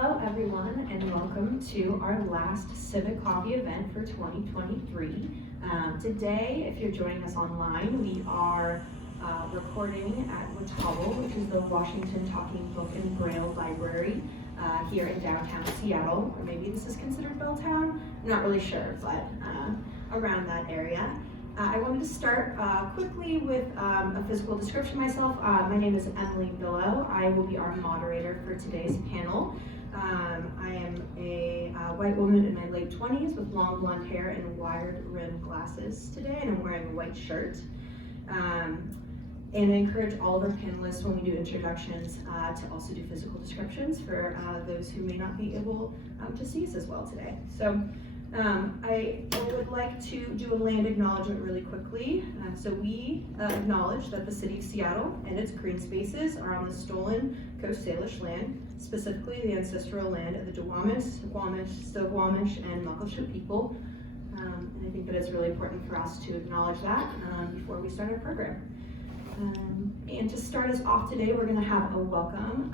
Hello everyone, and welcome to our last Civic Coffee event for 2023. Today, if you're joining us online, we are recording at Watauga, which is the Washington Talking Book and Braille Library here in downtown Seattle, or maybe this is considered Belltown, I'm not really sure, but around that area. I wanted to start quickly with a physical description of myself. My name is Emily Billow. I will be our moderator for today's panel. I am a white woman in my late 20s with long blonde hair and wired rim glasses today, and I'm wearing a white shirt. And I encourage all of our panelists when we do introductions to also do physical descriptions for those who may not be able to see us as well today. So I would like to do a land acknowledgement really quickly. So we acknowledge that the city of Seattle and its green spaces are on the stolen Coast Salish land, specifically the ancestral land of the Duwamish, Squamish, Still-Squamish, and Muckleshoot people. And I think that it's really important for us to acknowledge that before we start our program. And to start us off today, we're going to have a welcome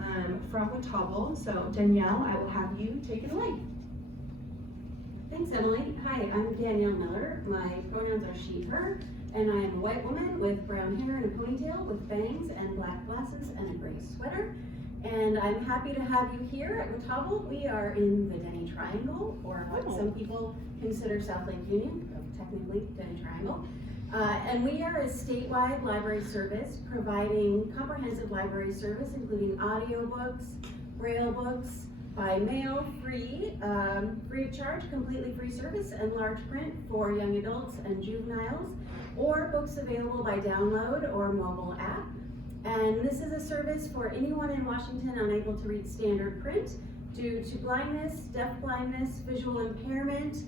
from Watauga. So Danielle, I will have you take it away. Thanks, Emily. Hi, I'm Danielle Miller. My pronouns are she, her, and I am a white woman with brown hair and a ponytail with bangs and black glasses and a gray sweater. And I'm happy to have you here at Watauga. We are in the Denny Triangle, or what some people consider South Lake Union, technically Denny Triangle. And we are a statewide library service providing comprehensive library service, including audiobooks, Braille books, by mail, free of charge, completely free service, and large print for young adults and juveniles, or books available by download or mobile app. And this is a service for anyone in Washington unable to read standard print due to blindness, deaf blindness, visual impairment,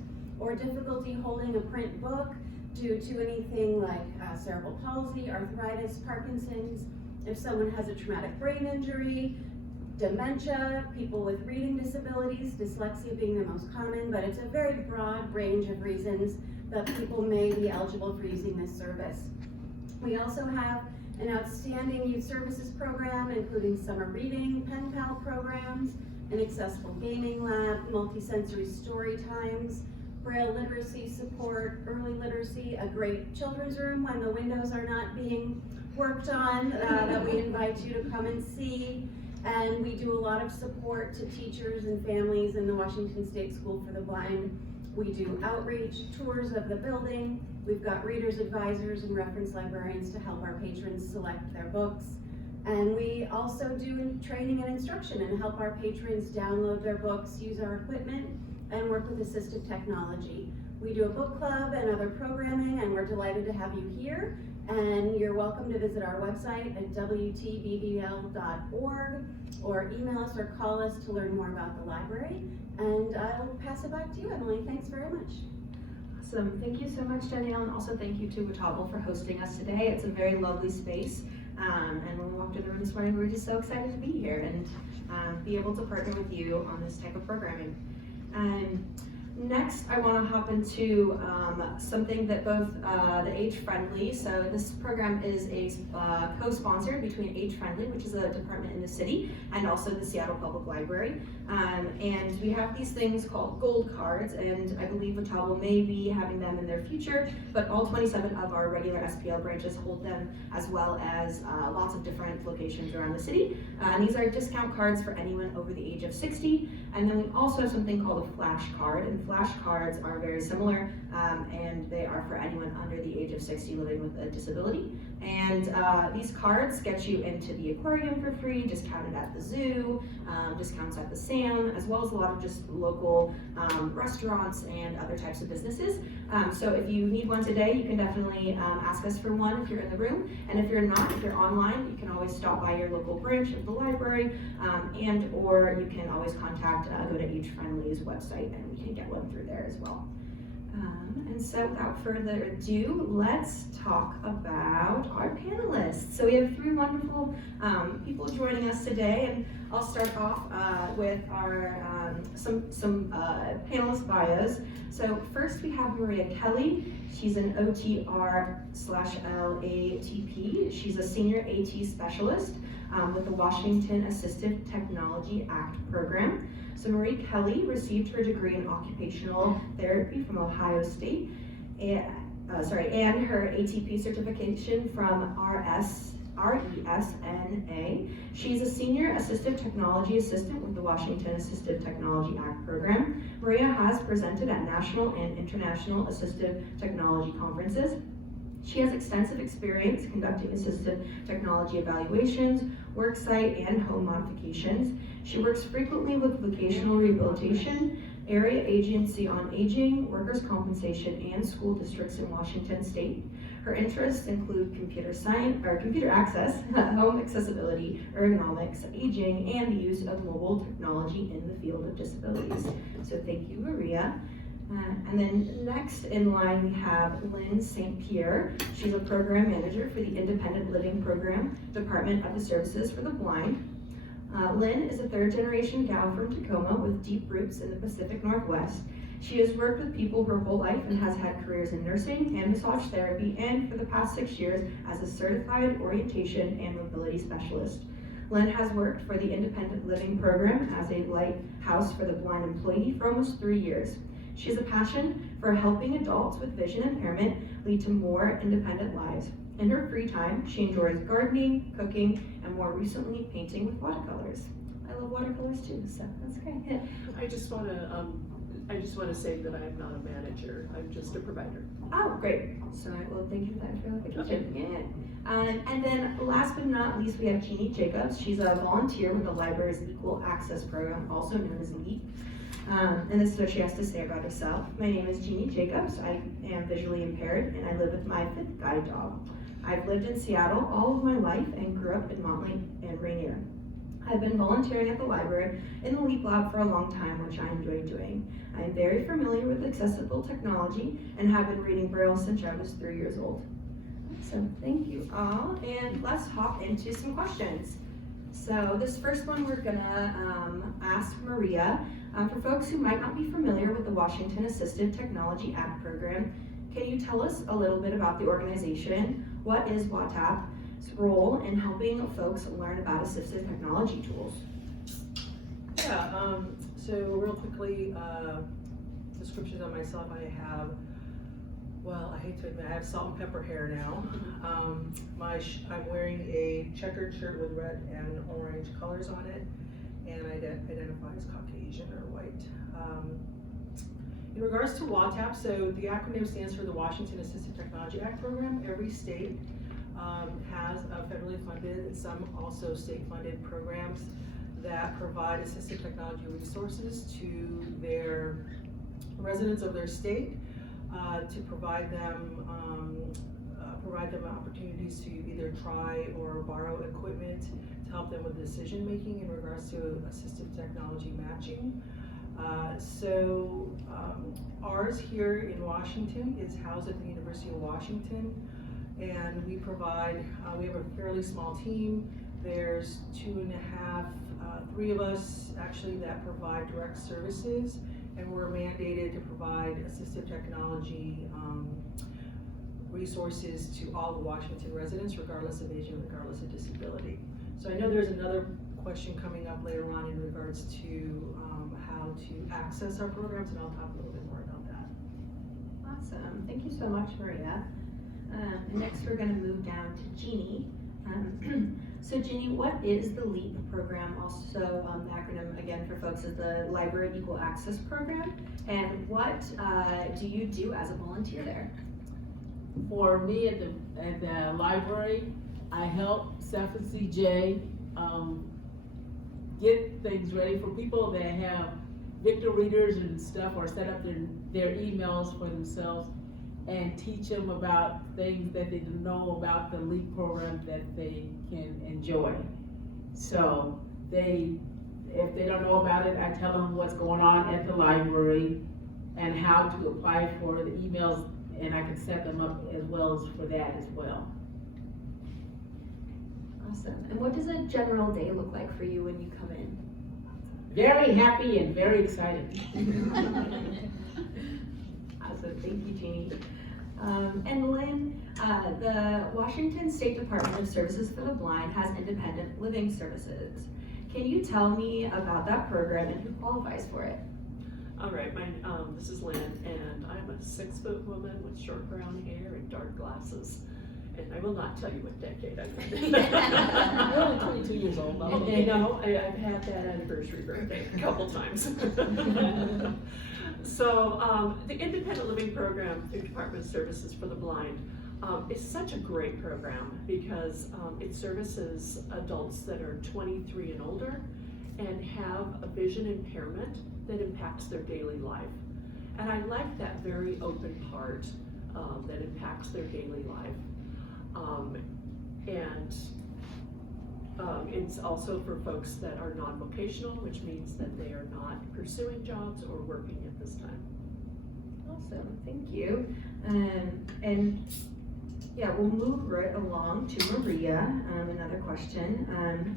or difficulty holding a print book due to anything like cerebral palsy, arthritis, Parkinson's, if someone has a traumatic brain injury, dementia, people with reading disabilities, dyslexia being the most common, but it's a very broad range of reasons that people may be eligible for using this service. We also have an outstanding youth services program, including summer reading, pen pal programs, an accessible gaming lab, multisensory story times, Braille literacy support, early literacy, a great children's room when the windows are not being worked on that we invite you to come and see. And we do a lot of support to teachers and families in the Washington State School for the Blind. We do outreach, tours of the building. We've got readers, advisors, and reference librarians to help our patrons select their books. And we also do training and instruction and help our patrons download their books, use our equipment, and work with assistive technology. We do a book club and other programming, and we're delighted to have you here. And you're welcome to visit our website at wtbbl.org or email us or call us to learn more about the library. And I'll pass it back to you, Emily. Thanks very much. Awesome. Thank you so much, Danielle, and also thank you to Watauga for hosting us today. It's a very lovely space. And when we walked in the room this morning, we were just so excited to be here and be able to partner with you on this type of programming. Next, I want to hop into something that both the Age Friendly, so this program is a co-sponsored between Age Friendly, which is a department in the city, and also the Seattle Public Library. And we have these things called gold cards, and I believe Watauga may be having them in their future, but all 27 of our regular SPL branches hold them, as well as lots of different locations around the city. And these are discount cards for anyone over the age of 60. And then we also have something called a flash card, and flash cards are very similar, and they are for anyone under the age of 60 living with a disability. And these cards get you into the aquarium for free, discounted at the zoo, discounts at the SAM, as well as a lot of just local restaurants and other types of businesses. So if you need one today, you can definitely ask us for one if you're in the room. And if you're not, if you're online, you can always stop by your local branch of the library, and or you can always go to Age Friendly's website and we can get one through there as well. And so without further ado, let's talk about our panelists. So we have three wonderful people joining us today, and I'll start off with our some panelist bios. So first we have Maria Kelly. She's an OTR/LATP. She's a senior AT specialist with the Washington Assistive Technology Act program. So Marie Kelly received her degree in occupational therapy from Ohio State, and her ATP certification from RESNA. She's a senior assistive technology assistant with the Washington Assistive Technology Act program. Maria has presented at national and international assistive technology conferences. She has extensive experience conducting assistive technology evaluations, worksite, and home modifications. She works frequently with vocational rehabilitation, area agency on aging, workers' compensation, and school districts in Washington state. Her interests include computer science, or computer access, home accessibility, ergonomics, aging, and the use of mobile technology in the field of disabilities. So thank you, Maria. And then next in line we have Lynn St. Pierre. She's a program manager for the Independent Living Program, Department of the Services for the Blind. Lynn is a third-generation gal from Tacoma with deep roots in the Pacific Northwest. She has worked with people her whole life and has had careers in nursing and massage therapy, and for the past 6 years as a certified orientation and mobility specialist. Lynn has worked for the Independent Living Program as a lighthouse for the blind employee for almost 3 years. She has a passion for helping adults with vision impairment lead to more independent lives. In her free time, she enjoys gardening, cooking, and more recently, painting with watercolors. I love watercolors too, so that's great. I just want to say that I am not a manager. I'm just a provider. Oh, great. So, well, thank you for that clarification. Yeah. And then last but not least, we have Jeannie Jacobs. She's a volunteer with the library's Equal Access Program, also known as LEAP. And this is what she has to say about herself. My name is Jeannie Jacobs. I am visually impaired, and I live with my 5th guide dog. I've lived in Seattle all of my life and grew up in Motley and Rainier. I've been volunteering at the library in the LEAP lab for a long time, which I enjoy doing. I am very familiar with accessible technology and have been reading Braille since I was 3 years old. So thank you all, and let's hop into some questions. So this first one we're gonna ask Maria. For folks who might not be familiar with the Washington Assistive Technology Act program, can you tell us a little bit about the organization? What is WATAP's role in helping folks learn about assistive technology tools? Yeah, so real quickly, descriptions on myself. I have, well, I hate to admit, I have salt and pepper hair now. I'm wearing a checkered shirt with red and orange colors on it, and I identify as Caucasian or white. In regards to WATAP, so the acronym stands for the Washington Assistive Technology Act program. Every state has a federally funded and some also state-funded programs that provide assistive technology resources to their residents of their state to provide them opportunities to either try or borrow equipment to help them with decision making in regards to assistive technology matching. Ours here in Washington is housed at the University of Washington, and we provide, we have a fairly small team. There's 3 of us actually that provide direct services, and we're mandated to provide assistive technology resources to all the Washington residents, regardless of age and regardless of disability. So I know there's another question coming up later on in regards to how to access our programs, and I'll talk a little bit more about that. Awesome, thank you so much, Maria. Next we're gonna move down to Jeannie. So Jeannie, what is the LEAP program? Also, the acronym again for folks is the Library Equal Access Program. And what do you do as a volunteer there? For me at the library, I help Seth and CJ get things ready for people that have Victor readers and stuff, or set up their emails for themselves, and teach them about things that they know about the LEAP program that they can enjoy. So if they don't know about it, I tell them what's going on at the library and how to apply for the emails, and I can set them up as well as for that as well. Awesome. And what does a general day look like for you when you come in? Very happy and very excited. Awesome, thank you, Jeannie. And Lynn, the Washington State Department of Services for the Blind has independent living services. Can you tell me about that program and who qualifies for it? All right, this is Lynn, and I'm a 6-foot woman with short brown hair and dark glasses. And I will not tell you what decade I'm in. You're only 22 years old, though. You know, I've had that anniversary birthday a couple times. So, the Independent Living Program through Department of Services for the Blind is such a great program because it services adults that are 23 and older and have a vision impairment that impacts their daily life. And I like that very open part that impacts their daily life. It's also for folks that are non-vocational, which means that they are not pursuing jobs or working at this time. Awesome, thank you. And yeah, we'll move right along to Maria. Another question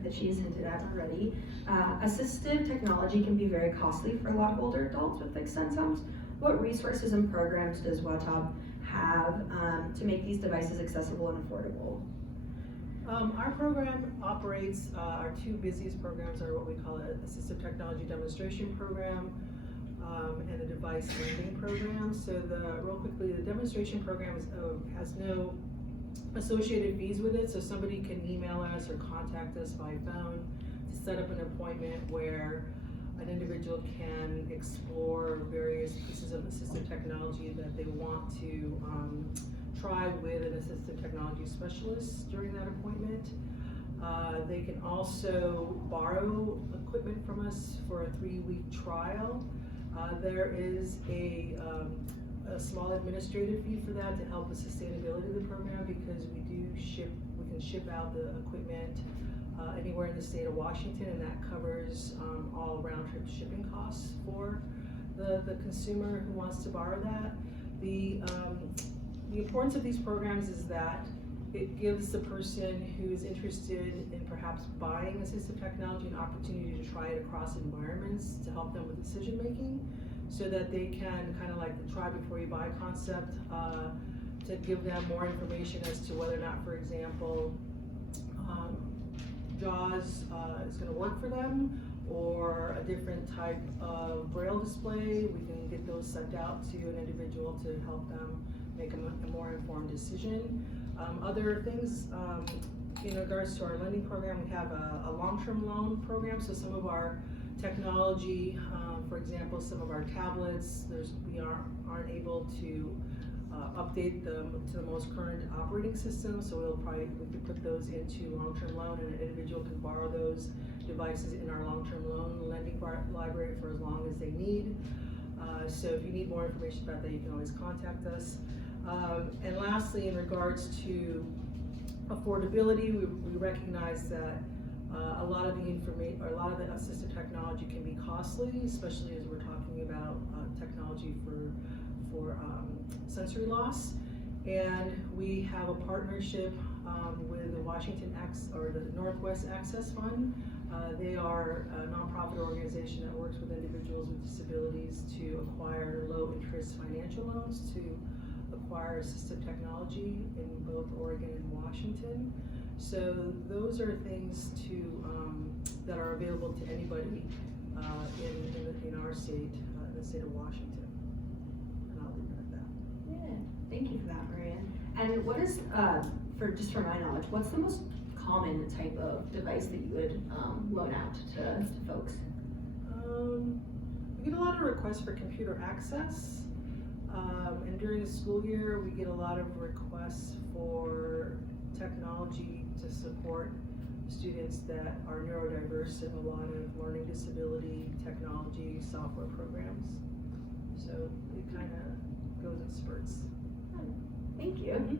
that she's hinted at already. Assistive technology can be very costly for a lot of older adults with fixed sense. What resources and programs does WATOB have to make these devices accessible and affordable? Our program operates, our two busiest programs are what we call an Assistive Technology Demonstration Program and a Device Lending Program. So real quickly, the demonstration program has no associated fees with it, so somebody can email us or contact us by phone to set up an appointment where an individual can explore various pieces of assistive technology that they want to try with an assistive technology specialist during that appointment. They can also borrow equipment from us for a 3-week trial. There is a small administrative fee for that to help with sustainability of the program because we can ship out the equipment anywhere in the state of Washington, and that covers all round-trip shipping costs for the consumer who wants to borrow that. The importance of these programs is that it gives the person who is interested in perhaps buying assistive technology an opportunity to try it across environments to help them with decision making, so that they can kind of like the try before you buy concept, to give them more information as to whether or not, for example, JAWS is going to work for them, or a different type of Braille display. We can get those sent out to an individual to help them make a more informed decision. Other things in regards to our lending program, we have a long-term loan program. So some of our technology, for example, some of our tablets, we aren't able to update them to the most current operating system, so we could put those into long-term loan, and an individual can borrow those devices in our long-term loan lending library for as long as they need. So if you need more information about that, you can always contact us. And lastly, in regards to affordability, we recognize that a lot of the assistive technology can be costly, especially as we're talking about technology for sensory loss. And we have a partnership with the the Northwest Access Fund. They are a nonprofit organization that works with individuals with disabilities to acquire low-interest financial loans to acquire assistive technology in both Oregon and Washington. So those are things that are available to anybody in our state, the state of Washington. And I'll leave it at that. Yeah, thank you for that, Maria. And what is, just for my knowledge, what's the most common type of device that you would loan out to folks? We get a lot of requests for computer access. And during the school year, we get a lot of requests for technology to support students that are neurodiverse and a lot of learning disability technology software programs. So it kind of goes in spurts. Thank you.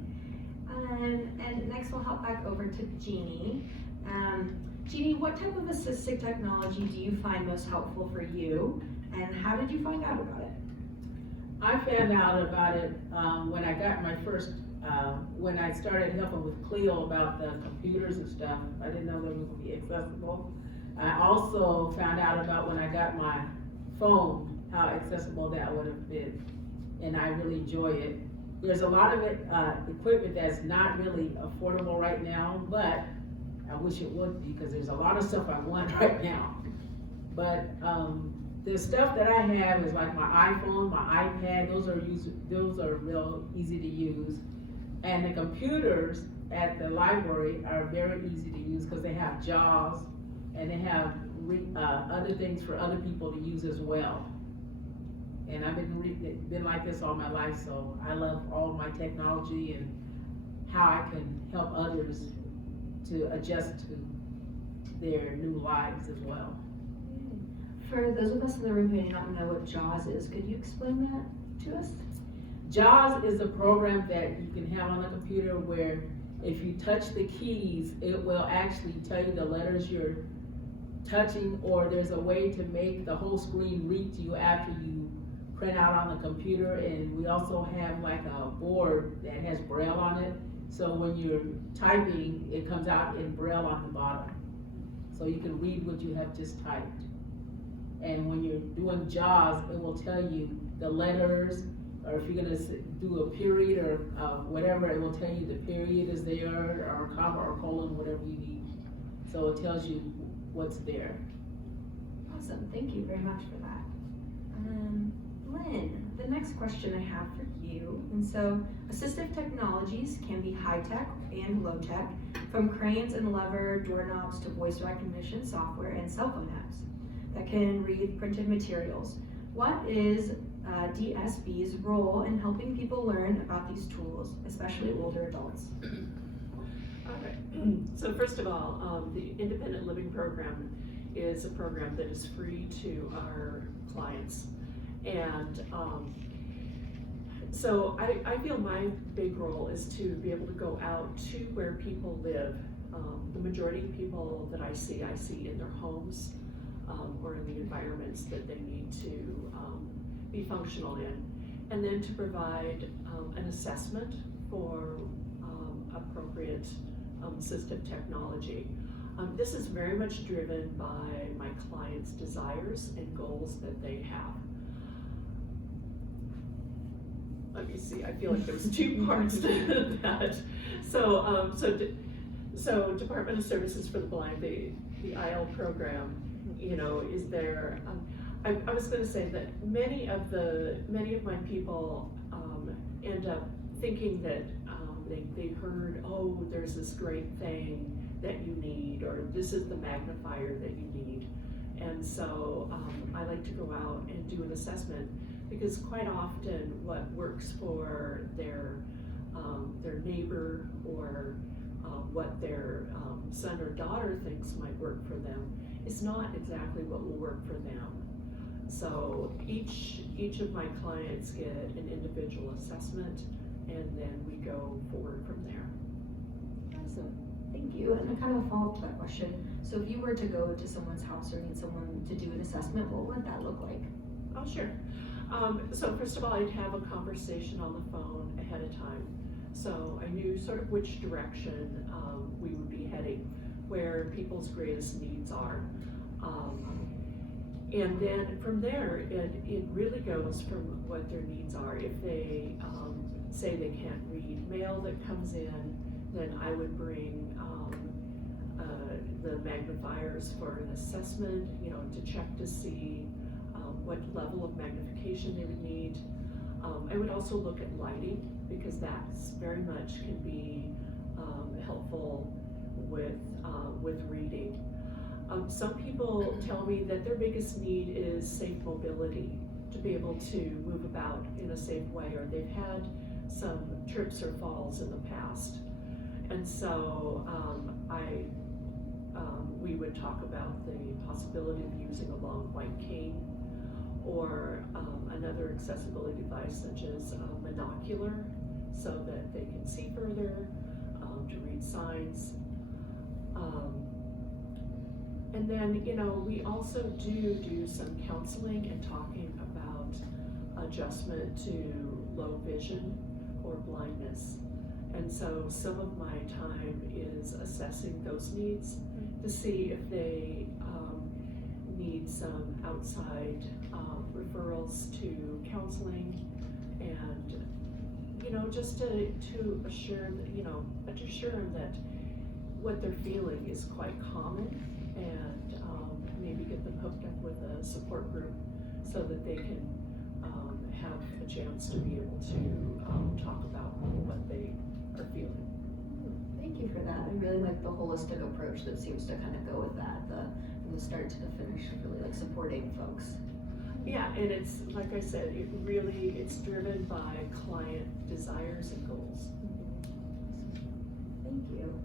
And next we'll hop back over to Jeannie. Jeannie, what type of assistive technology do you find most helpful for you, and how did you find out about it? I found out about it when I got my first, when I started helping with Cleo about the computers and stuff. I didn't know they would be accessible. I also found out about when I got my phone, how accessible that would have been. And I really enjoy it. there's a lot of equipment that's not really affordable right now, but I wish it would be, because there's a lot of stuff I want right now. But the stuff that I have is like my iPhone, my iPad, those are real easy to use. And the computers at the library are very easy to use because they have JAWS and they have other things for other people to use as well. And I've been like this all my life, so I love all my technology and how I can help others to adjust to their new lives as well. For those of us in the room who do not know what JAWS is, could you explain that to us? JAWS is a program that you can have on the computer where if you touch the keys, it will actually tell you the letters you're touching, or there's a way to make the whole screen read to you after you print out on the computer. And we also have like a board that has Braille on it, so when you're typing, it comes out in Braille on the bottom, so you can read what you have just typed. And when you're doing JAWS, it will tell you the letters, or if you're gonna do a period or whatever, it will tell you the period is there, or a comma or colon, whatever you need. So it tells you what's there. Awesome, thank you very much for that. Lynn, the next question I have for you, and so assistive technologies can be high-tech and low-tech, from cranes and lever doorknobs to voice recognition software and cell phone apps that can read printed materials. What is DSB's role in helping people learn about these tools, especially older adults? All right. So first of all, the Independent Living Program is a program that is free to our clients. And so I feel my big role is to be able to go out to where people live. The majority of people that I see in their homes or in the environments that they need to be functional in. And then to provide an assessment for appropriate assistive technology. This is very much driven by my clients' desires and goals that they have. Let me see, I feel like there's two parts to that. So Department of Services for the Blind, the IL program, you know, is there. I was going to say that many of my people end up thinking that they heard, oh, there's this great thing that you need, or this is the magnifier that you need. And so I like to go out and do an assessment, because quite often what works for their neighbor or what their son or daughter thinks might work for them is not exactly what will work for them. So each of my clients get an individual assessment, and then we go forward from there. Awesome, thank you. And kind of a follow-up to that question. So if you were to go to someone's house or need someone to do an assessment, what would that look like? Oh, sure. So first of all, I'd have a conversation on the phone ahead of time. So I knew sort of which direction we would be heading, where people's greatest needs are. And then from there, it really goes from what their needs are. If they say they can't read mail that comes in, then I would bring the magnifiers for an assessment, you know, to check to see what level of magnification they would need. I would also look at lighting, because that's very much can be helpful with reading. Some people tell me that their biggest need is safe mobility, to be able to move about in a safe way, or they've had some trips or falls in the past. And so we would talk about the possibility of using a long white cane, or another accessibility device such as a monocular, so that they can see further, to read signs. And then, you know, we also do some counseling and talking about adjustment to low vision or blindness. And so some of my time is assessing those needs to see if they need some outside referrals to counseling, and just to assure that, to assure them that what they're feeling is quite common, and maybe get them hooked up with a support group so that they can have a chance to be able to talk about what they are feeling. Thank you for that. I really like the holistic approach that seems to kind of go with that, from the start to the finish, really like supporting folks. Yeah, and it's, like I said, it's driven by client desires and goals. Thank you.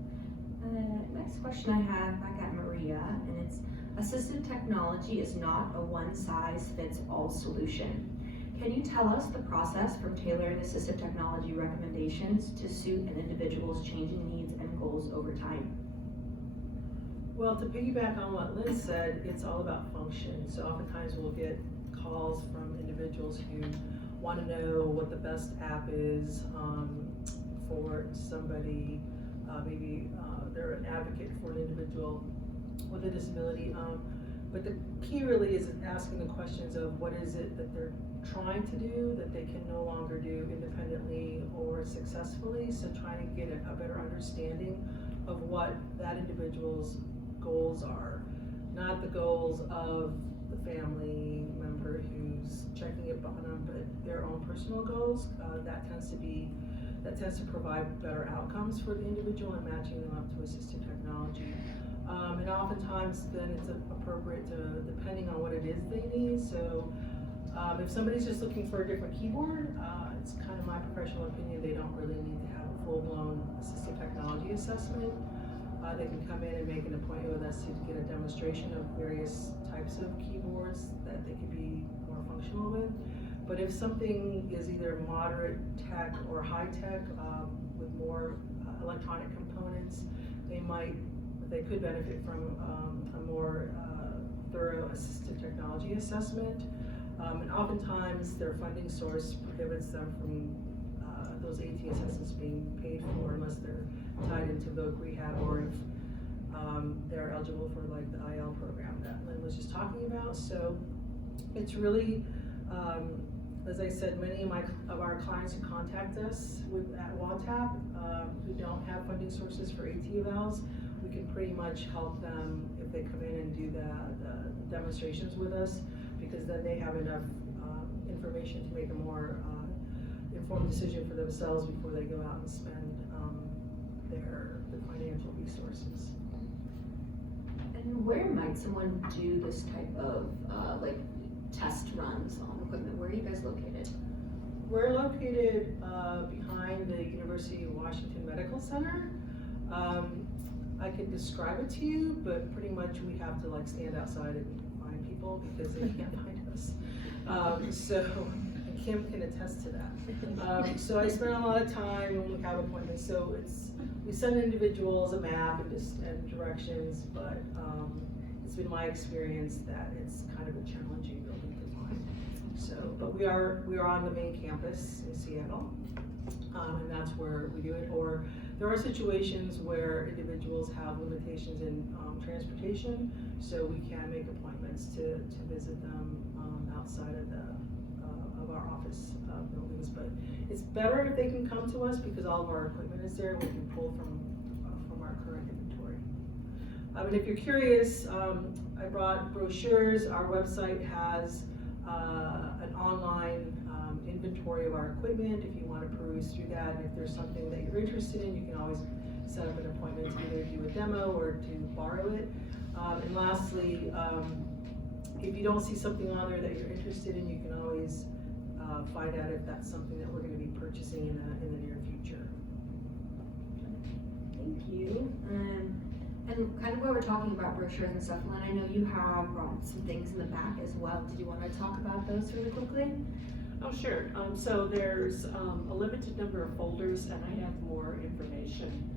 Next question I have back at Maria, and it's, assistive technology is not a one-size-fits-all solution. Can you tell us the process from tailoring assistive technology recommendations to suit an individual's changing needs and goals over time? Well, to piggyback on what Lynn said, it's all about function. So oftentimes we'll get calls from individuals who want to know what the best app is for somebody. Maybe they're an advocate for an individual with a disability. But the key really is asking the questions of what is it that they're trying to do that they can no longer do independently or successfully. So trying to get a better understanding of what that individual's goals are, not the goals of the family member who's checking it on them, but their own personal goals. That tends to provide better outcomes for the individual and matching them up to assistive technology. And oftentimes then it's appropriate to, depending on what it is they need. So if somebody's just looking for a different keyboard, it's kind of my professional opinion, they don't really need to have a full-blown assistive technology assessment. They can come in and make an appointment with us to get a demonstration of various types of keyboards that they could be more functional with. But if something is either moderate tech or high tech with more electronic components, they could benefit from a more thorough assistive technology assessment. And oftentimes their funding source prohibits them from those AT assessments being paid for unless they're tied into voc rehab, or if they're eligible for like the IL program that Lynn was just talking about. So it's really, as I said, many of our clients who contact us at WATAP who don't have funding sources for AT evals, we can pretty much help them if they come in and do the demonstrations with us, because then they have enough information to make a more informed decision for themselves before they go out and spend their financial resources. And where might someone do this type of like test runs on equipment? Where are you guys located? We're located behind the University of Washington Medical Center. I could describe it to you, but pretty much we have to like stand outside and find people because they can't find us. So Kim can attest to that. So I spend a lot of time when we have appointments. So we send individuals a map and directions, but it's been my experience that it's kind of a challenging building to find. So, but we are on the main campus in Seattle, and that's where we do it. Or there are situations where individuals have limitations in transportation, so we can make appointments to visit them outside of our office buildings. But it's better if they can come to us because all of our equipment is there. We can pull from our current inventory. And if you're curious, I brought brochures. Our website has an online inventory of our equipment if you want to peruse through that. And if there's something that you're interested in, you can always set up an appointment to either do a demo or to borrow it. And lastly, if you don't see something on there that you're interested in, you can always find out if that's something that we're going to be purchasing in the near future. Thank you. And kind of while we're talking about brochures and stuff, Lynn, I know you have brought some things in the back as well. Did you want to talk about those really quickly? Oh, sure. So there's a limited number of folders, and I have more information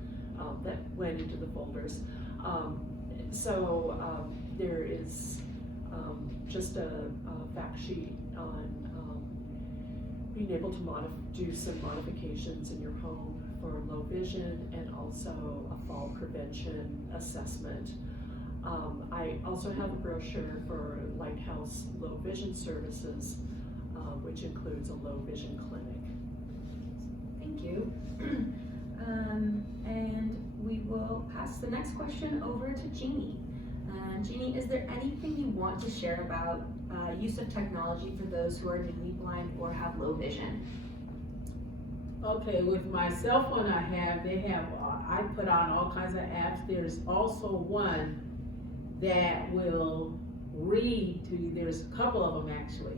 that went into the folders. There is just a fact sheet on being able to do some modifications in your home for low vision, and also a fall prevention assessment. I also have a brochure for Lighthouse Low Vision Services, which includes a low vision clinic. Thank you. And we will pass the next question over to Jeannie. Jeannie, is there anything you want to share about use of technology for those who are newly blind or have low vision? Okay, with my cell phone I put on all kinds of apps. There's also one that will read to you. There's a couple of them actually.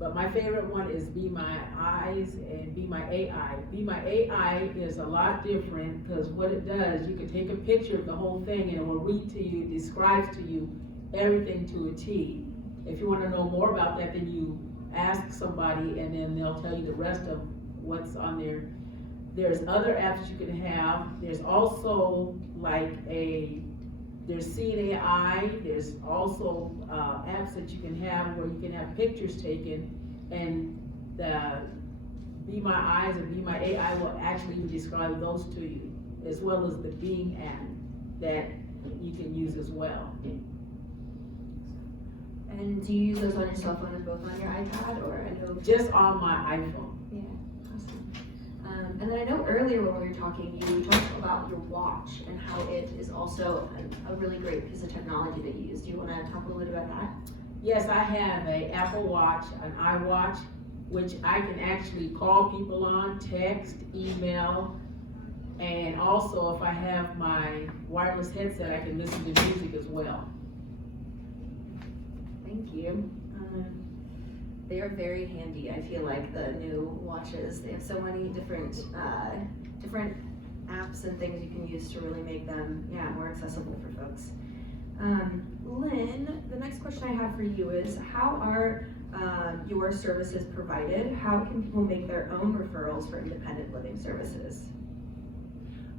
But my favorite one is Be My Eyes and Be My AI. Be My AI is a lot different because what it does, you can take a picture of the whole thing and it will read to you, describes to you everything to a T. If you want to know more about that, then you ask somebody and then they'll tell you the rest of what's on there. There's other apps you can have. There's also there's CNAI, there's also apps that you can have where you can have pictures taken, and the Be My Eyes and Be My AI will actually describe those to you, as well as the Being app that you can use as well. And do you use those on your cell phone as both on your iPad or I know? Just on my iPhone. Yeah, awesome. And then I know earlier when we were talking, you talked about your watch and how it is also a really great piece of technology that you use. Do you want to talk a little bit about that? Yes, I have an Apple Watch, an iWatch, which I can actually call people on, text, email, and also if I have my wireless headset, I can listen to music as well. Thank you. They are very handy. I feel like the new watches, they have so many different apps and things you can use to really make them, more accessible for folks. Lynn, the next question I have for you is, how are your services provided? How can people make their own referrals for independent living services?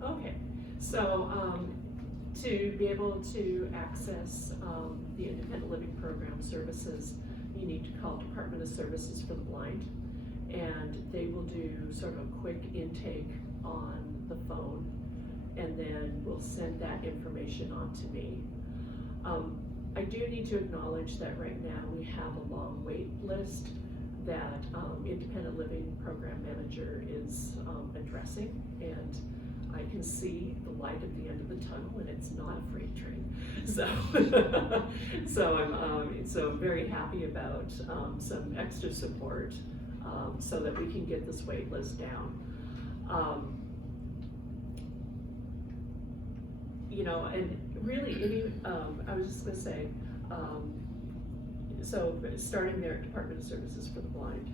Okay, so to be able to access the independent living program services, you need to call Department of Services for the Blind, and they will do sort of a quick intake on the phone, and then will send that information on to me. I do need to acknowledge that right now we have a long wait list that independent living program manager is addressing, and I can see the light at the end of the tunnel, and it's not a freight train. So, I'm very happy about some extra support so that we can get this wait list down. And really, I was just going to say, so starting there at Department of Services for the Blind.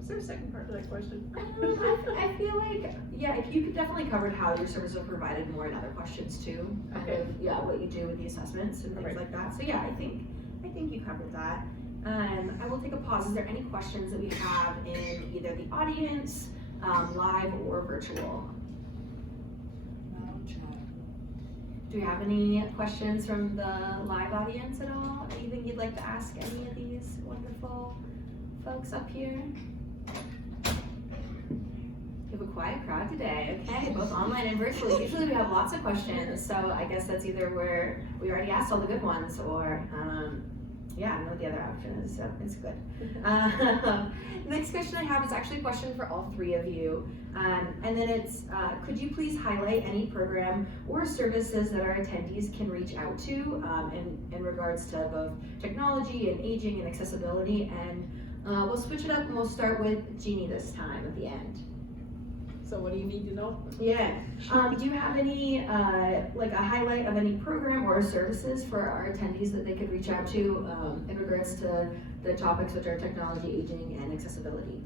Is there a second part to that question? I feel like, if you could definitely cover how your services are provided more in other questions too. Okay. What you do with the assessments and things like that. So I think you covered that. I will take a pause. Is there any questions that we have in either the audience, live or virtual? Do we have any questions from the live audience at all? Anything you'd like to ask any of these wonderful folks up here? We have a quiet crowd today, okay, both online and virtually. Usually we have lots of questions, so I guess that's either where we already asked all the good ones or, I know what the other option is, so it's good. Next question I have is actually a question for all three of you. And then it's, could you please highlight any program or services that our attendees can reach out to in regards to both technology and aging and accessibility? And we'll switch it up and we'll start with Jeannie this time at the end. So what do you need to know? Yeah. Do you have any, like a highlight of any program or services for our attendees that they could reach out to in regards to the topics which are technology, aging, and accessibility?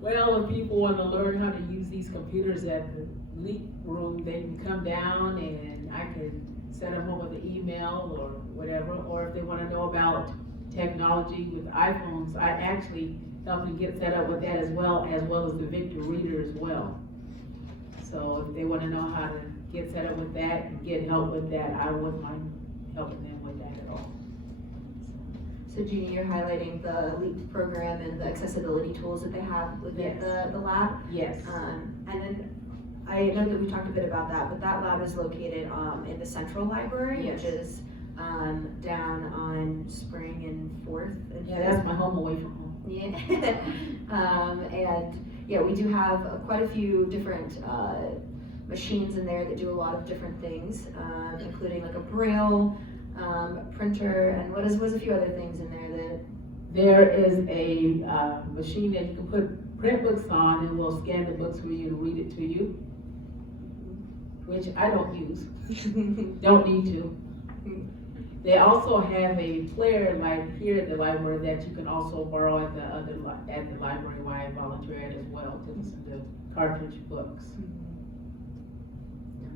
Well, if people want to learn how to use these computers at the LEAP room, they can come down and I can set them up with an email or whatever. Or if they want to know about technology with iPhones, I actually help them get set up with that as well as the Victor Reader as well. So if they want to know how to get set up with that and get help with that, I wouldn't mind helping them with that at all. So Jeannie, you're highlighting the LEAP program and the accessibility tools that they have within the lab? Yes. And then I know that we talked a bit about that, but that lab is located in the Central Library, Yes. which is down on Spring and 4th and 5th. Yeah, that's my home away from home. Yeah. And yeah, we do have quite a few different machines in there that do a lot of different things, including like a Braille printer, and was a few other things in there that. There is a machine that you can put print books on and will scan the books for you to read it to you, which I don't use, don't need to. They also have a player like here at the library that you can also borrow at the library while I volunteer at as well to listen to cartridge books.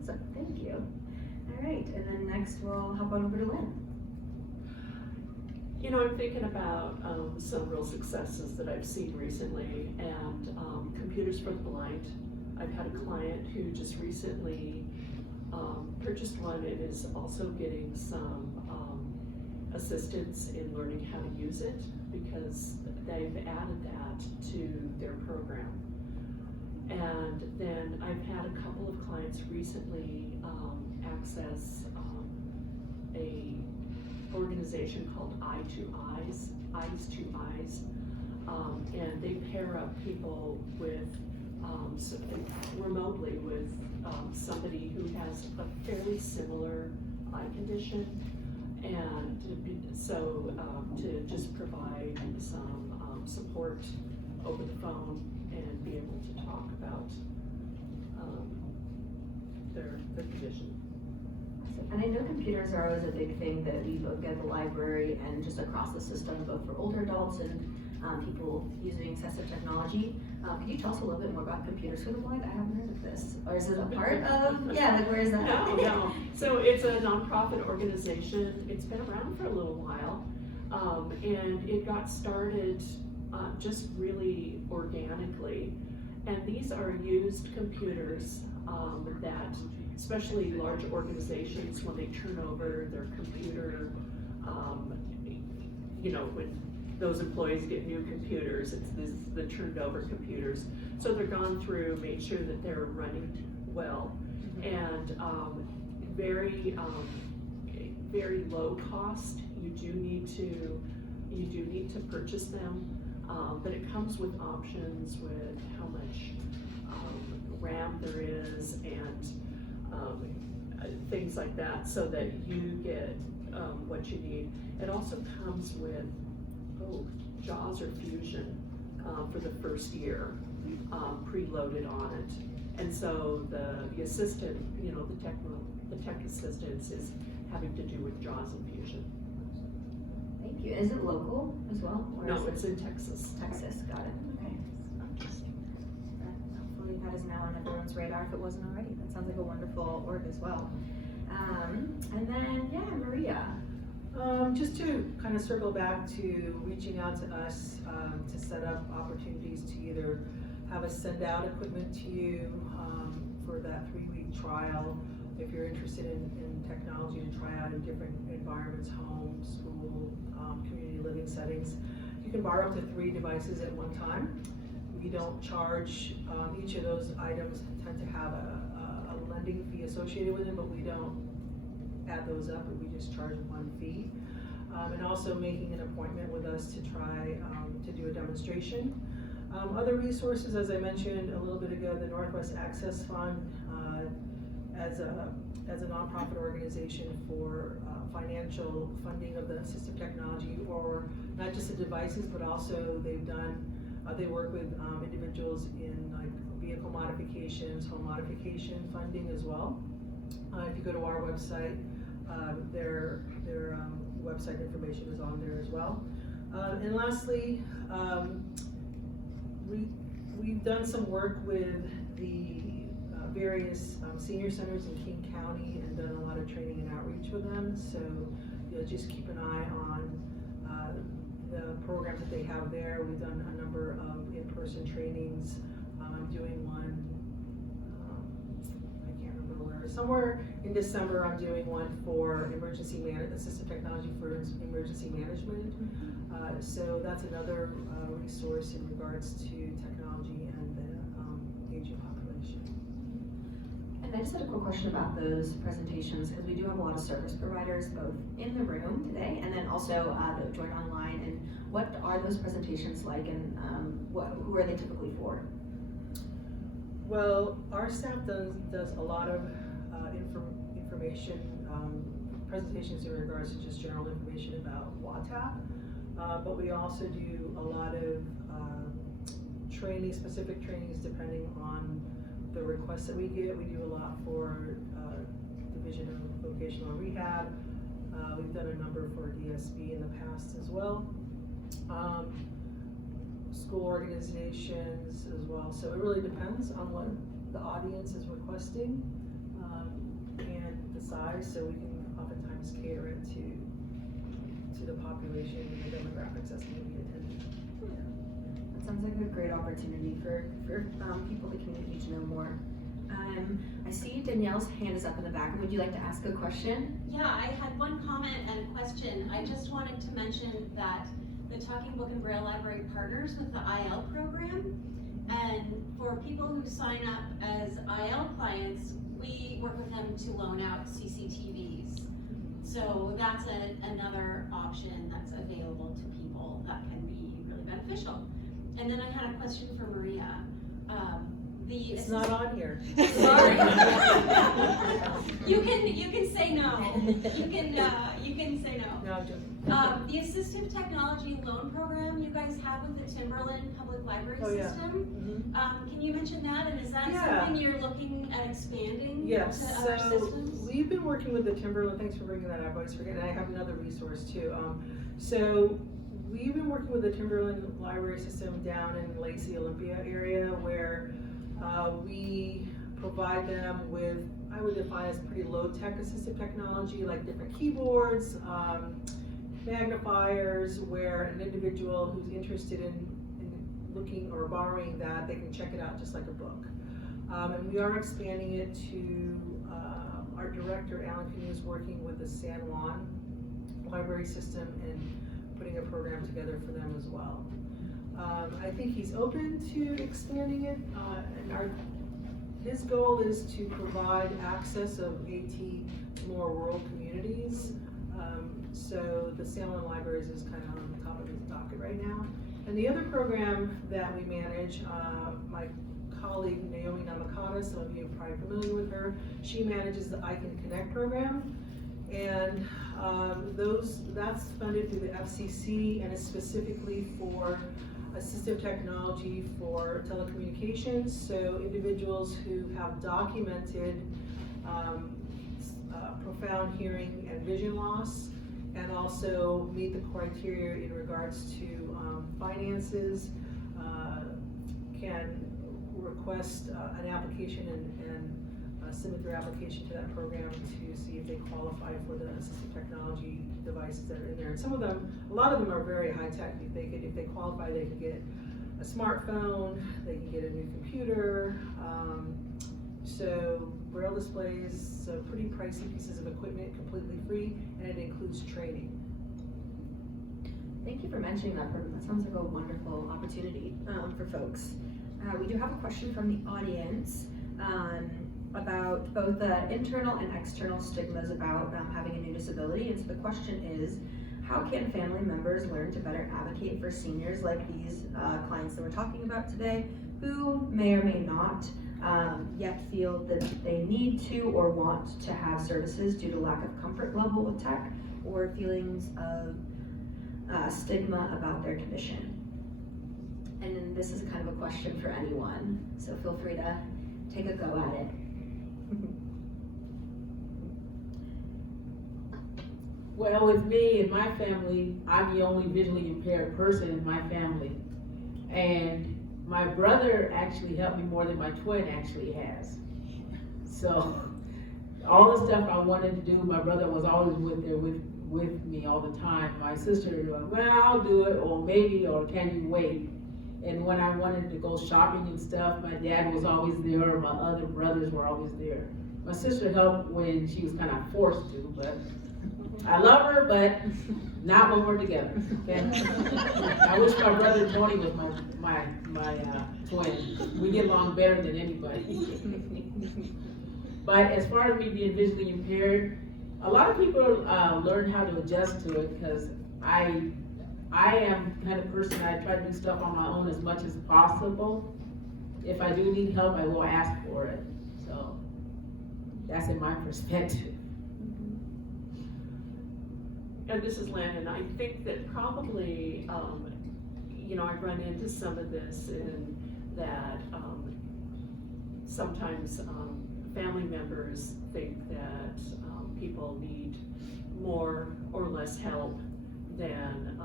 So thank you. All right, and then next we'll hop on over to Lynn. You know, I'm thinking about some real successes that I've seen recently, and Computers for the Blind. I've had a client who just recently purchased one and is also getting some assistance in learning how to use it because they've added that to their program. And then I've had a couple of clients recently access a organization called Eyes to Eyes, and they pair up people with remotely with somebody who has a fairly similar eye condition, and to just provide some support over the phone and be able to talk about their condition. And I know computers are always a big thing that we look at the library and just across the system, both for older adults and people using accessive technology. Could you tell us a little bit more about Computers for the Blind? I haven't heard of this. Or is it a part of, like where is that? No. So it's a nonprofit organization. It's been around for a little while. And it got started just really organically. And these are used computers that, especially large organizations, when they turn over their computer, when those employees get new computers, it's the turned over computers. So they're gone through, made sure that they're running well, and very low cost. You do need to purchase them, but it comes with options with how much RAM there is and things like that, so that you get what you need. It also comes with JAWS or Fusion for the first year, preloaded on it. And so the assistant, the tech assistance is having to do with JAWS and Fusion. Thank you. Is it local as well? Or No, is it's in Texas. Texas, got it. Okay. Hopefully that is now on everyone's radar if it wasn't already. That sounds like a wonderful org as well. And then, Maria. Just to kind of circle back to reaching out to us to set up opportunities to either have us send out equipment to you for that 3-week trial, if you're interested in technology to try out in different environments, home, school, community living settings. You can borrow up to 3 devices at one time. We don't charge, each of those items tend to have a lending fee associated with it, but we don't add those up, but we just charge one fee. And also making an appointment with us to try to do a demonstration. Other resources, as I mentioned a little bit ago, the Northwest Access Fund as a nonprofit organization for financial funding of the assistive technology, or not just the devices, but also they work with individuals in like vehicle modifications, home modification funding as well. If you go to our website, their website information is on there as well. And lastly, we've done some work with the various senior centers in King County and done a lot of training and outreach with them. So just keep an eye on the programs that they have there. We've done a number of in-person trainings. I'm doing one, I can't remember where, somewhere in December I'm doing one for assistive technology for emergency management. So that's another resource in regards to technology and the aging population. And I just had a quick question about those presentations, because we do have a lot of service providers both in the room today and then also that join online. And what are those presentations like, and who are they typically for? Well, our staff does a lot of information, presentations in regards to just general information about WATAP, but we also do a lot of training, specific trainings depending on the requests that we get. We do a lot for Division of Vocational Rehab. We've done a number for DSB in the past as well. School organizations as well. So it really depends on what the audience is requesting and the size, so we can oftentimes cater it to the population and the demographics that's going to be attending. That sounds like a great opportunity for people in the community to know more. I see Danielle's hand is up in the back. Would you like to ask a question? Yeah, I had one comment and a question. I just wanted to mention that the Talking Book and Braille Library partners with the IL program, and for people who sign up as IL clients, we work with them to loan out CCTVs. So that's another option that's available to people that can be really beneficial. And then I had a question for Maria. It's not on here. Sorry. You can say no. You can say no. No, I'm joking. The assistive technology loan program you guys have with the Timberland Public Library Yeah. System. Mm-hmm. Can you mention that? And is that something you're looking at expanding Yes, to other so systems? we've been working with the Timberland, thanks for bringing that up, I always forget, and I have another resource too. So we've been working with the Timberland Library System down in Lacey, Olympia area, where we provide them with, I would define as pretty low-tech assistive technology, like different keyboards, magnifiers, where an individual who's interested in looking or borrowing that, they can check it out just like a book. And we are expanding it to our director, Alan Canoe, is working with the San Juan Library System and putting a program together for them as well. I think he's open to expanding it, and his goal is to provide access of AT to more rural communities. So the San Juan Libraries is kind of on the top of his docket right now. And the other program that we manage, my colleague Naomi Namakata, some of you are probably familiar with her, she manages the I Can Connect program. And that's funded through the FCC and is specifically for assistive technology for telecommunications. So individuals who have documented profound hearing and vision loss, and also meet the criteria in regards to finances, can request an application and submit their application to that program to see if they qualify for the assistive technology devices that are in there. And some of them, a lot of them are very high tech. If they qualify, they can get a smartphone, they can get a new computer. So Braille displays, so pretty pricey pieces of equipment, completely free, and it includes training. Thank you for mentioning that program. That sounds like a wonderful opportunity for folks. We do have a question from the audience about both the internal and external stigmas about having a new disability. And so the question is, how can family members learn to better advocate for seniors like these clients that we're talking about today, who may or may not yet feel that they need to or want to have services due to lack of comfort level with tech or feelings of stigma about their condition? And then this is kind of a question for anyone, so feel free to take a go at it. Well, with me and my family, I'm the only visually impaired person in my family. And my brother actually helped me more than my twin actually has. So all the stuff I wanted to do, my brother was always with me all the time. My sister was like, well, I'll do it, or maybe, or can you wait? And when I wanted to go shopping and stuff, my dad was always there, or my other brothers were always there. My sister helped when she was kind of forced to, but I love her, but not when we're together. Okay? I wish my brother Tony was my twin. We get along better than anybody. But as far as me being visually impaired, a lot of people learn how to adjust to it because I am the kind of person I try to do stuff on my own as much as possible. If I do need help, I will ask for it. So that's in my perspective. And this is Landon. I think that probably, I've run into some of this in that sometimes family members think that people need more or less help than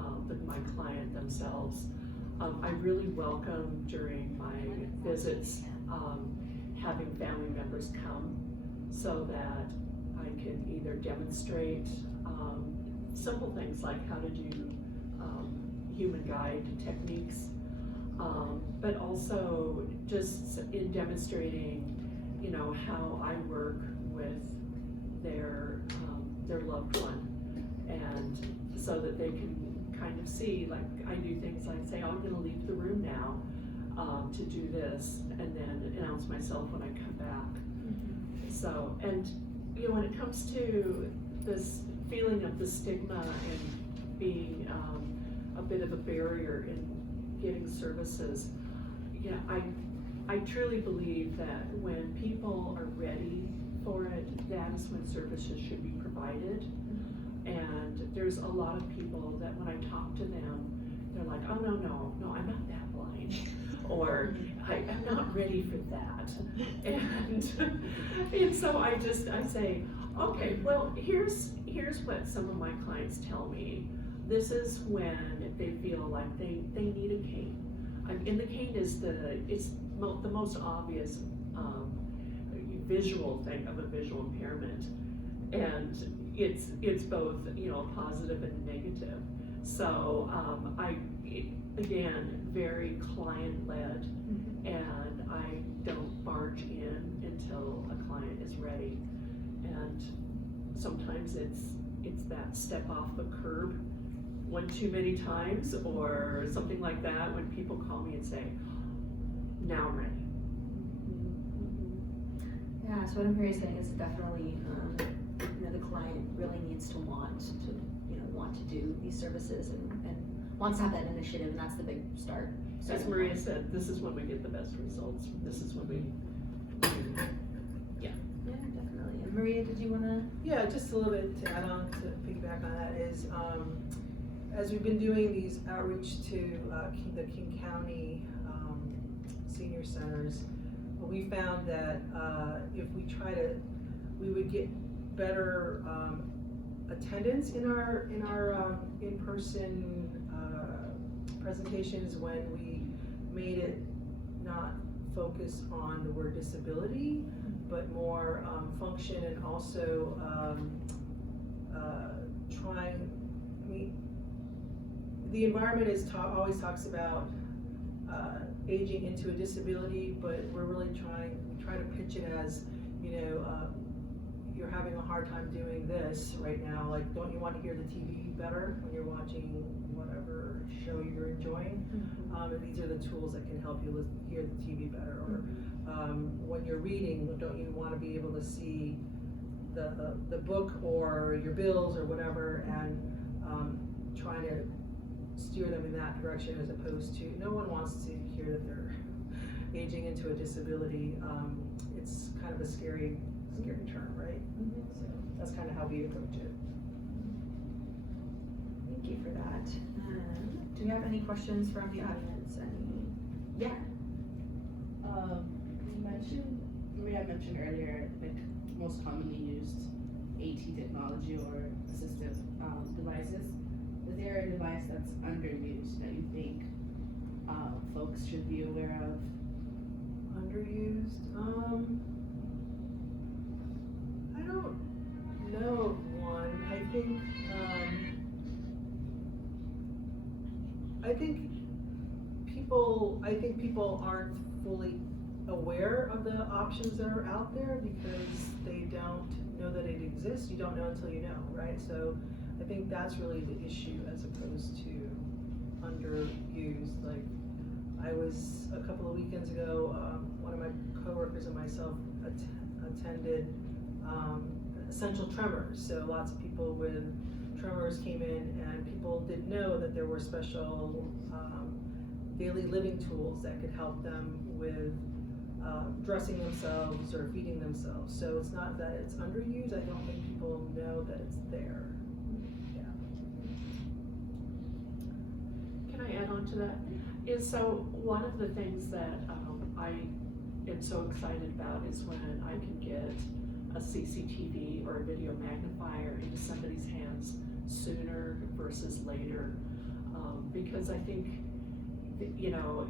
my client themselves. I really welcome during my visits having family members come so that I can either demonstrate simple things like how to do human guide techniques, but also just in demonstrating, how I work with their loved one, and so that they can kind of see, like I do things like say, oh, I'm gonna leave the room now to do this, and then announce myself when I come back. So, and when it comes to this feeling of the stigma and being a bit of a barrier in getting services, I truly believe that when people are ready for it, that is when services should be provided. And there's a lot of people that when I talk to them, they're like, oh, no, I'm not that blind. Or I'm not ready for that. And so I say, okay, well, here's what some of my clients tell me. This is when they feel like they need a cane. And the cane is the most obvious visual thing of a visual impairment. And it's both, positive and negative. So again, very client-led, and I don't barge in until a client is ready. And sometimes it's that step off the curb one too many times or something like that when people call me and say, now I'm ready. Yeah, so what I'm hearing saying is definitely, the client really needs to want to do these services and wants to have that initiative, and that's the big start. As Maria said, this is when we get the best results. This is when we Yeah, definitely. And Maria, did you wanna? Yeah, just a little bit to add on to piggyback on that is, as we've been doing these outreach to the King County senior centers, we found that if we would get better attendance in our in-person presentations when we made it not focus on the word disability, but more function, and also the environment always talks about aging into a disability, but we're really try to pitch it as, you're having a hard time doing this right now, like, don't you want to hear the TV better when you're watching whatever show you're enjoying? And these are the tools that can help you hear the TV better. Or when you're reading, don't you want to be able to see the book or your bills or whatever, and trying to steer them in that direction, as opposed to, no one wants to hear that they're aging into a disability. It's kind of a scary term, right? So that's kind of how we approach it. Thank you for that. Do we have any questions from the audience? Yeah. Maria mentioned earlier, like, most commonly used AT technology or assistive devices. Is there a device that's underused that you think folks should be aware of? Underused? I don't know of one. I think people aren't fully aware of the options that are out there because they don't know that it exists. You don't know until you know, right? So I think that's really the issue, as opposed to underused. Like, I was a couple of weekends ago, one of my coworkers and myself attended essential tremors. So lots of people with tremors came in, and people didn't know that there were special daily living tools that could help them with dressing themselves or feeding themselves. So it's not that it's underused, I don't think people know that it's there. Can I add on to that? And so one of the things that I am so excited about is when I can get a CCTV or a video magnifier into somebody's hands sooner versus later. Because I think, you know,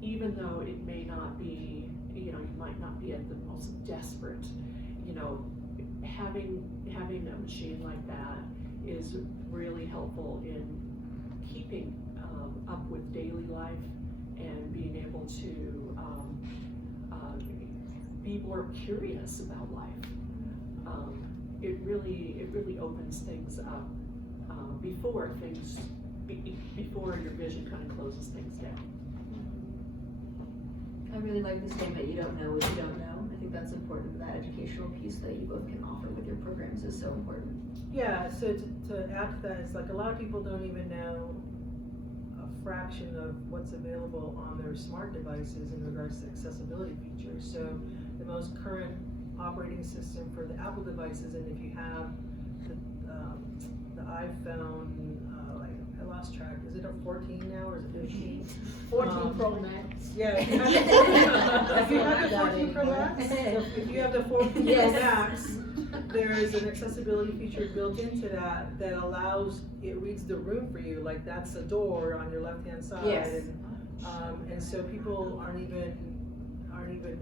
even though it may not be, you know, you might not be at the most desperate, you know, having a machine like that is really helpful in keeping up with daily life and being able to be more curious about life. It really opens things up before your vision kind of closes things down. I really like the statement, you don't know what you don't know. I think that's important. That educational piece that you both can offer with your programs is so important. Yeah, so to add to that, it's like a lot of people don't even know a fraction of what's available on their smart devices in regards to accessibility features. So the most current operating system for the Apple devices, and if you have the iPhone, I lost track, is it a 14 now or is it 15? 14 Pro Max. Yeah, if you have the 14 Pro Max, if you have the 14 Pro Yes. Max, there is an accessibility feature built into that allows, it reads the room for you, like that's a door on your left-hand side. Yes. And so people aren't even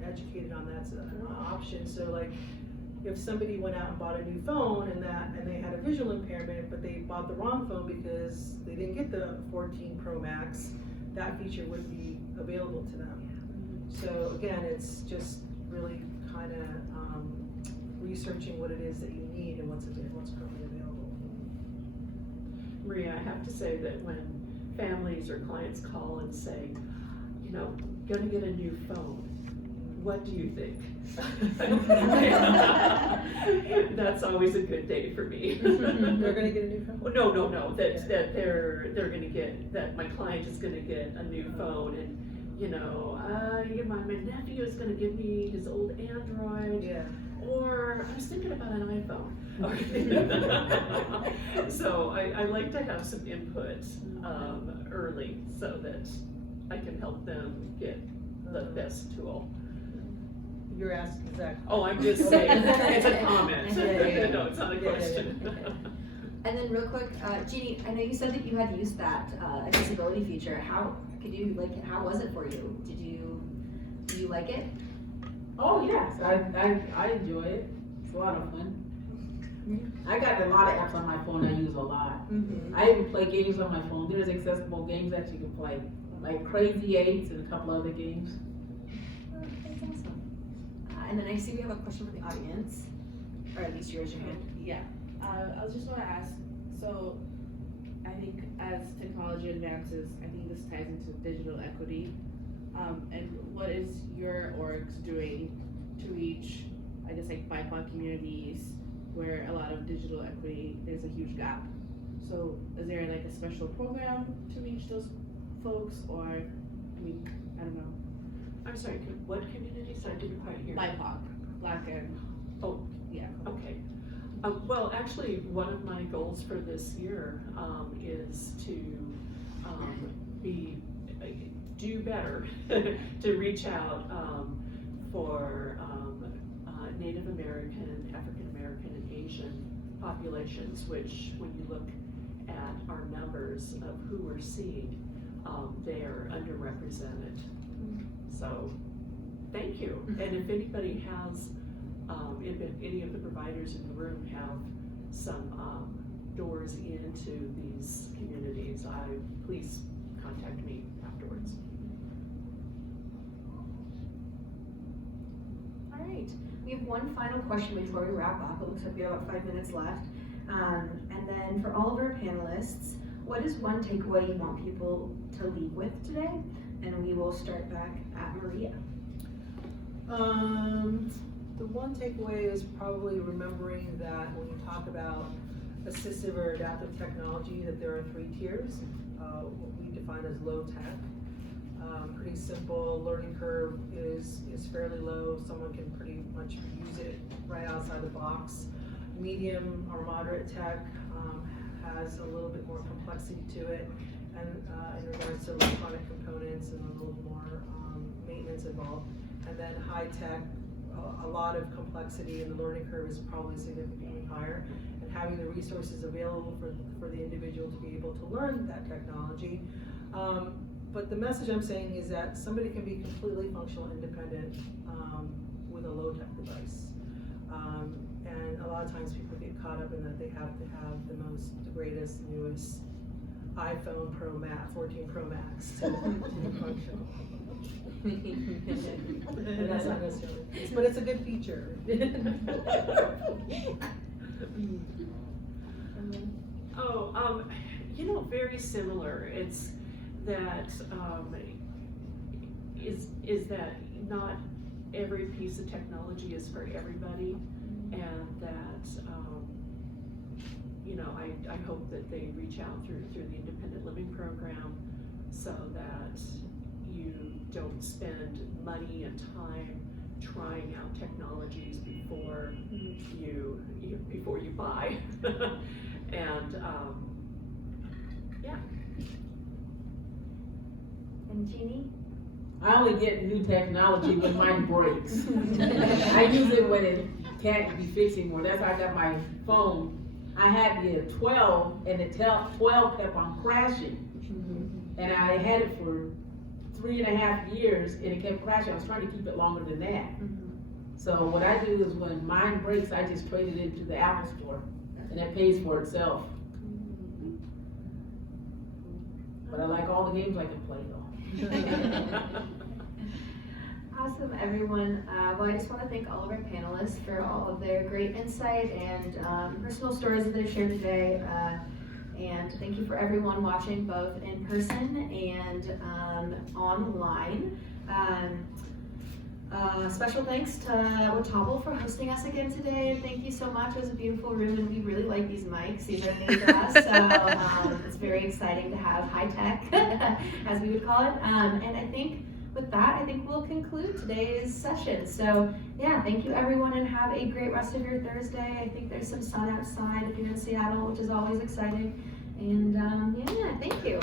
educated on that's an option. So like, if somebody went out and bought a new phone and they had a visual impairment, but they bought the wrong phone because they didn't get the 14 Pro Max, that feature would be available to them. So again, it's just really kind of researching what it is that you need and what's currently available. Maria, I have to say that when families or clients call and say, you know, gonna get a new phone, what do you think? That's always a good day for me. They're gonna get a new phone? No, that they're gonna get, that my client is gonna get a new phone, and, you know, my nephew is gonna give me his old Android. Yeah. Or I was thinking about an iPhone. So I like to have some input early so that I can help them get the best tool. You're asking exactly. Oh, I'm just saying, it's a comment. Yeah. No, it's not a question. And then real quick, Jeannie, I know you said that you had used that accessibility feature. How was it for you? Did you like it? Oh yes, I enjoy it. It's a lot of fun. I got a lot of apps on my phone I use a lot. Mm-hmm. I even play games on my phone. There's accessible games that you can play, like Crazy Eights and a couple other games. That's awesome. And then I see we have a question from the audience, or at least you raise your hand. Yeah, I was just want to ask, so I think as technology advances, I think this ties into digital equity. And what is your orgs doing to reach, I guess, like BIPOC communities where a lot of digital equity, there's a huge gap. So is there like a special program to reach those folks, or, I mean, I don't know. I'm sorry, what communities? I didn't quite hear. BIPOC, Black and, Oh, yeah. okay. Well, actually, one of my goals for this year is to do better to reach out for Native American, African American, and Asian populations, which when you look at our numbers of who we're seeing, they are underrepresented. So, thank you. And if anybody has, if any of the providers in the room have some doors into these communities, please contact me afterwards. All right, we have one final question before we wrap up. It looks like we have about 5 minutes left. And then for all of our panelists, what is one takeaway you want people to leave with today? And we will start back at Maria. The one takeaway is probably remembering that when you talk about assistive or adaptive technology, that there are 3 tiers. What we define as low tech. Pretty simple, learning curve is fairly low. Someone can pretty much use it right outside the box. Medium or moderate tech has a little bit more complexity to it, and in regards to electronic components and a little more maintenance involved. And then high tech, a lot of complexity, and the learning curve is probably significantly higher. And having the resources available for the individual to be able to learn that technology. But the message I'm saying is that somebody can be completely functional independent with a low tech device. And a lot of times people get caught up in that they have to have the greatest, newest iPhone 14 Pro Max to be functional. And that's not necessarily, but it's a good feature. Very similar. It's that is that not every piece of technology is for everybody, and that I hope that they reach out through the independent living program, so that you don't spend money and time trying out technologies before you buy. And yeah. And Jeannie? I only get new technology when mine breaks. I use it when it can't be fixed anymore. That's why I got my phone. I had the 12, and the 12 kept on crashing. And I had it for 3.5 years, and it kept crashing. I was trying to keep it longer than that. So what I do is when mine breaks, I just trade it into the Apple Store, and it pays for itself. But I like all the games I can play though. Awesome, everyone. Well, I just want to thank all of our panelists for all of their great insight and personal stories that they shared today. And thank you for everyone watching, both in person and online. Special thanks to Watable for hosting us again today, and thank you so much. It was a beautiful room, and we really like these mics. These are new to us, so it's very exciting to have high tech, as we would call it. And I think with that, we'll conclude today's session. So yeah, thank you everyone, and have a great rest of your Thursday. I think there's some sun outside if you're in Seattle, which is always exciting. And yeah, thank you.